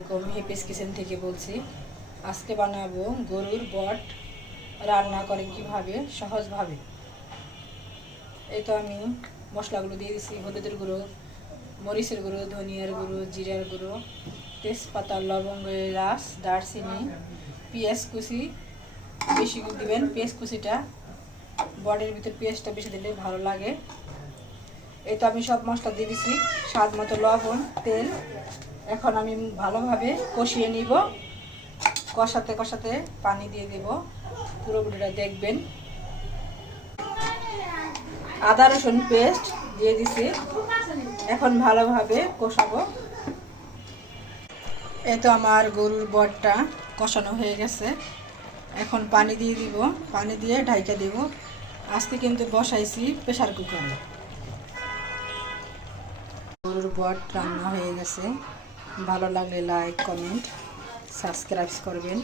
হেপিস kitchen থেকে বলছি। আজকে বানাবো গরুর বট রান্না করে কিভাবে সহজভাবে। এই তো আমি মশলাগুলো দিয়ে দিচ্ছি, হলুদের গুঁড়ো, মরিচের গুঁড়ো, ধনিয়ার গুঁড়ো, জিরার গুঁড়ো, তেজপাতা, লবঙ্গ, এলাচ, দারচিনি, পেঁয়াজ কুচি বেশি দিবেন। পেঁয়াজ কুচিটা বটের ভিতর পেঁয়াজটা বেশি দিলে ভালো লাগে। এই তো আমি সব মশলা দিয়ে দিচ্ছি, স্বাদ মতো লবণ, তেল। এখন আমি ভালোভাবে কষিয়ে নিব। কষাতে কষাতে পানি দিয়ে দেব। পুরো ভিডিওটা দেখবেন। আদা রসুন পেস্ট দিয়ে দিছি, এখন ভালোভাবে কষাবো। এই তো আমার গরুর বটটা কষানো হয়ে গেছে। এখন পানি দিয়ে দিব, পানি দিয়ে ঢাইকা দেব। আজকে কিন্তু বসাইছি প্রেসার কুকারে। গরুর বট রান্না হয়ে গেছে। ভালো লাগলে লাইক, কমেন্ট, সাবস্ক্রাইব করবেন।